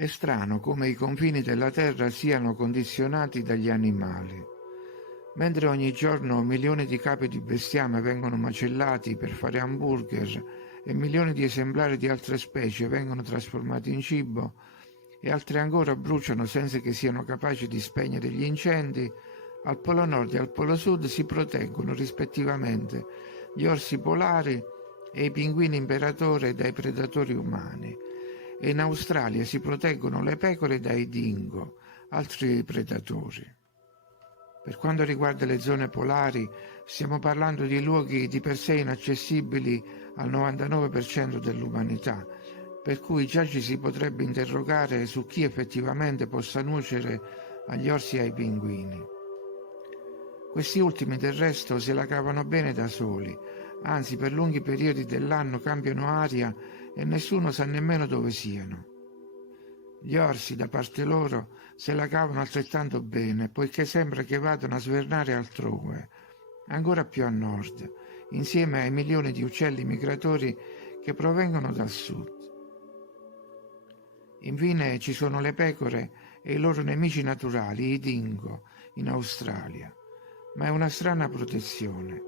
È strano come i confini della Terra siano condizionati dagli animali. Mentre ogni giorno milioni di capi di bestiame vengono macellati per fare hamburger e milioni di esemplari di altre specie vengono trasformati in cibo e altre ancora bruciano senza che siano capaci di spegnere gli incendi, al Polo Nord e al Polo Sud si proteggono rispettivamente gli orsi polari e i pinguini imperatore dai predatori umani, e in Australia si proteggono le pecore dai dingo, altri predatori. Per quanto riguarda le zone polari, stiamo parlando di luoghi di per sé inaccessibili al 99% dell'umanità, per cui già ci si potrebbe interrogare su chi effettivamente possa nuocere agli orsi e ai pinguini. Questi ultimi del resto se la cavano bene da soli, anzi per lunghi periodi dell'anno cambiano aria e nessuno sa nemmeno dove siano. Gli orsi, da parte loro, se la cavano altrettanto bene, poiché sembra che vadano a svernare altrove, ancora più a nord, insieme ai milioni di uccelli migratori che provengono dal sud. Infine ci sono le pecore e i loro nemici naturali, i dingo, in Australia, ma è una strana protezione.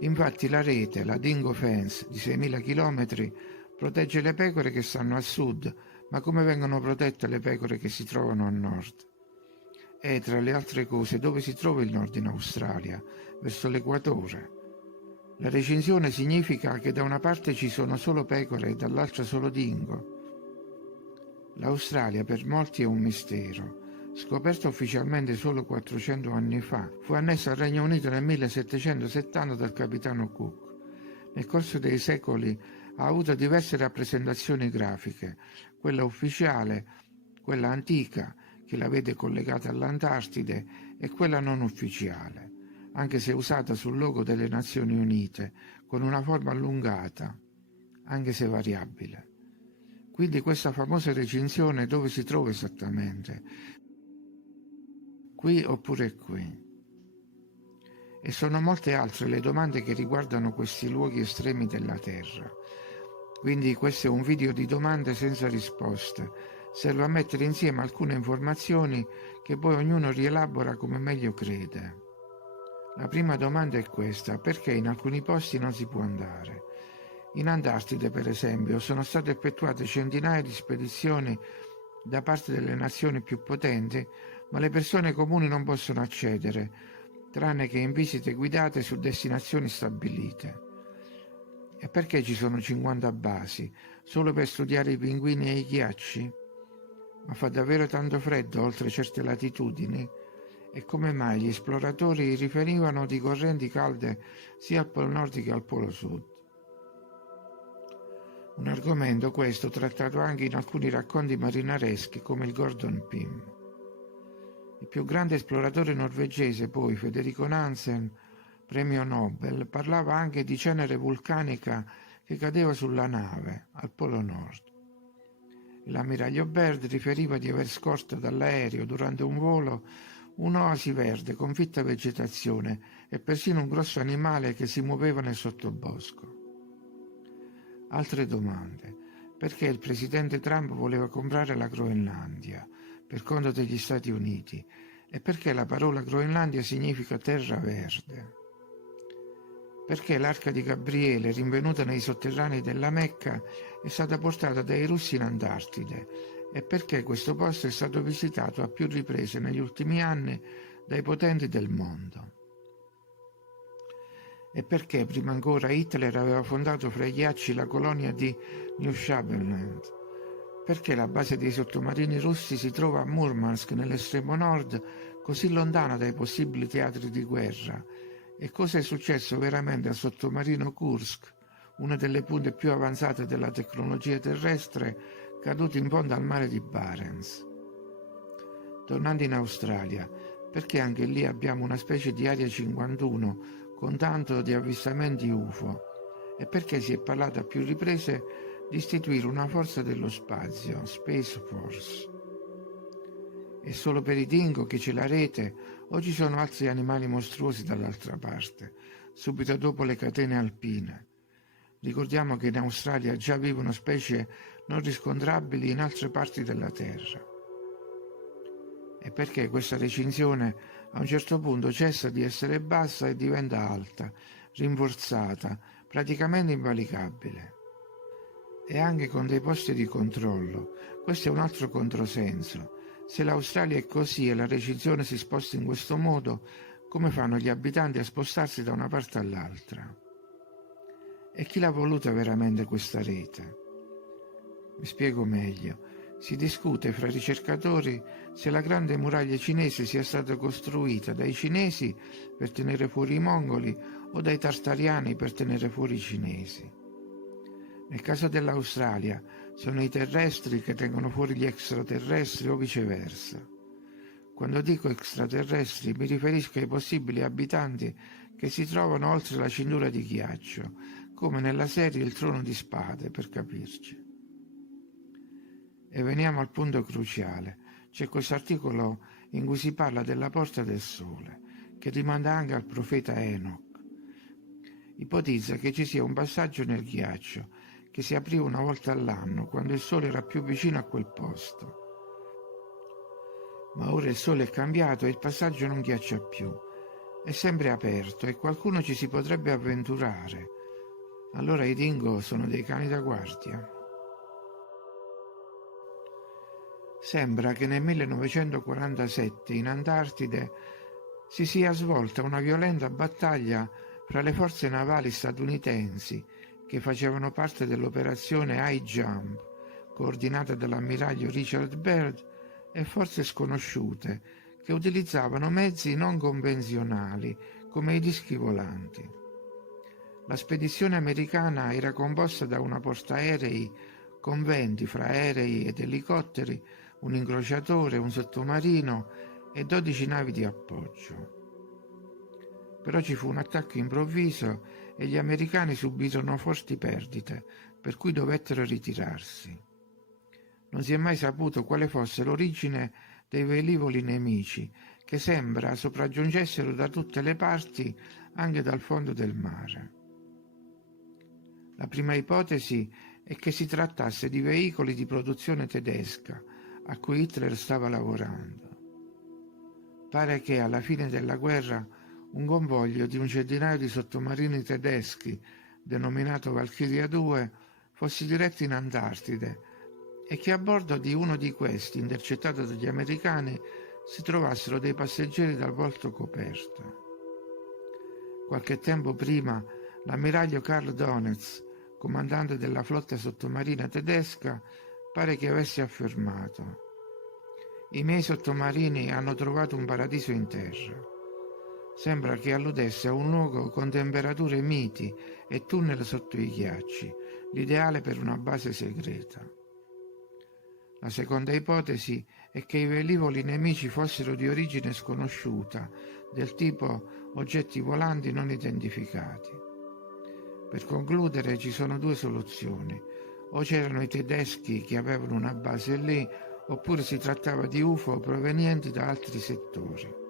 Infatti la rete, la Dingo Fence, di 6.000 chilometri, protegge le pecore che stanno a sud, ma come vengono protette le pecore che si trovano a nord? E, tra le altre cose, dove si trova il nord in Australia? Verso l'equatore. La recinzione significa che da una parte ci sono solo pecore e dall'altra solo dingo. L'Australia per molti è un mistero. Scoperta ufficialmente solo 400 anni fa, fu annessa al Regno Unito nel 1770 dal capitano Cook. Nel corso dei secoli ha avuto diverse rappresentazioni grafiche, quella ufficiale, quella antica, che la vede collegata all'Antartide, e quella non ufficiale, anche se usata sul logo delle Nazioni Unite, con una forma allungata, anche se variabile. Quindi questa famosa recinzione dove si trova esattamente? Qui oppure qui? E sono molte altre le domande che riguardano questi luoghi estremi della Terra. Quindi questo è un video di domande senza risposte. Serve a mettere insieme alcune informazioni che poi ognuno rielabora come meglio crede. La prima domanda è questa: perché in alcuni posti non si può andare? In Antartide, per esempio, sono state effettuate centinaia di spedizioni da parte delle nazioni più potenti, ma le persone comuni non possono accedere, tranne che in visite guidate su destinazioni stabilite. E perché ci sono 50 basi? Solo per studiare i pinguini e i ghiacci? Ma fa davvero tanto freddo oltre certe latitudini? E come mai gli esploratori riferivano di correnti calde sia al Polo Nord che al Polo Sud? Un argomento questo trattato anche in alcuni racconti marinareschi come il Gordon Pym. Il più grande esploratore norvegese, poi, Federico Nansen, premio Nobel, parlava anche di cenere vulcanica che cadeva sulla nave, al Polo Nord. L'ammiraglio Baird riferiva di aver scorto dall'aereo durante un volo un'oasi verde con fitta vegetazione e persino un grosso animale che si muoveva nel sottobosco. Altre domande. Perché il presidente Trump voleva comprare la Groenlandia per conto degli Stati Uniti? E perché la parola Groenlandia significa terra verde? Perché l'arca di Gabriele, rinvenuta nei sotterranei della Mecca, è stata portata dai russi in Antartide? E perché questo posto è stato visitato a più riprese negli ultimi anni dai potenti del mondo? E perché prima ancora Hitler aveva fondato fra i ghiacci la colonia di Neuschwabenland? Perché la base dei sottomarini russi si trova a Murmansk nell'estremo nord, così lontana dai possibili teatri di guerra? E cosa è successo veramente al sottomarino Kursk, una delle punte più avanzate della tecnologia terrestre, caduto in fondo al mare di Barents? Tornando in Australia, perché anche lì abbiamo una specie di Area 51 con tanto di avvistamenti UFO? E perché si è parlato a più riprese di istituire una forza dello spazio, Space Force? È solo per i dingo che c'è la rete o ci sono altri animali mostruosi dall'altra parte, subito dopo le catene alpine? Ricordiamo che in Australia già vivono specie non riscontrabili in altre parti della Terra. E perché questa recinzione a un certo punto cessa di essere bassa e diventa alta, rinforzata, praticamente invalicabile. E anche con dei posti di controllo. Questo è un altro controsenso. Se l'Australia è così e la recinzione si sposta in questo modo, come fanno gli abitanti a spostarsi da una parte all'altra? E chi l'ha voluta veramente questa rete? Mi spiego meglio. Si discute fra ricercatori se la grande muraglia cinese sia stata costruita dai cinesi per tenere fuori i mongoli o dai tartariani per tenere fuori i cinesi. Nel caso dell'Australia sono i terrestri che tengono fuori gli extraterrestri o viceversa. Quando dico extraterrestri mi riferisco ai possibili abitanti che si trovano oltre la cintura di ghiaccio, come nella serie Il Trono di Spade, per capirci. E veniamo al punto cruciale. C'è questo articolo in cui si parla della Porta del Sole, che rimanda anche al profeta Enoch. Ipotizza che ci sia un passaggio nel ghiaccio che si apriva una volta all'anno, quando il Sole era più vicino a quel posto. Ma ora il Sole è cambiato e il passaggio non ghiaccia più. È sempre aperto e qualcuno ci si potrebbe avventurare. Allora i dingo sono dei cani da guardia. Sembra che nel 1947 in Antartide si sia svolta una violenta battaglia fra le forze navali statunitensi che facevano parte dell'operazione High Jump, coordinata dall'ammiraglio Richard Byrd, e forze sconosciute che utilizzavano mezzi non convenzionali come i dischi volanti. La spedizione americana era composta da una portaerei con venti fra aerei ed elicotteri, un incrociatore, un sottomarino e 12 navi di appoggio. Però ci fu un attacco improvviso e gli americani subirono forti perdite, per cui dovettero ritirarsi. Non si è mai saputo quale fosse l'origine dei velivoli nemici, che sembra sopraggiungessero da tutte le parti, anche dal fondo del mare. La prima ipotesi è che si trattasse di veicoli di produzione tedesca, a cui Hitler stava lavorando. Pare che alla fine della guerra un convoglio di un centinaio di sottomarini tedeschi, denominato Valkyria 2, fosse diretto in Antartide e che a bordo di uno di questi, intercettato dagli americani, si trovassero dei passeggeri dal volto coperto. Qualche tempo prima, l'ammiraglio Karl Donitz, comandante della flotta sottomarina tedesca, pare che avesse affermato: «I miei sottomarini hanno trovato un paradiso in terra». Sembra che alludesse a un luogo con temperature miti e tunnel sotto i ghiacci, l'ideale per una base segreta. La seconda ipotesi è che i velivoli nemici fossero di origine sconosciuta, del tipo oggetti volanti non identificati. Per concludere, ci sono due soluzioni: o c'erano i tedeschi che avevano una base lì, oppure si trattava di UFO provenienti da altri settori.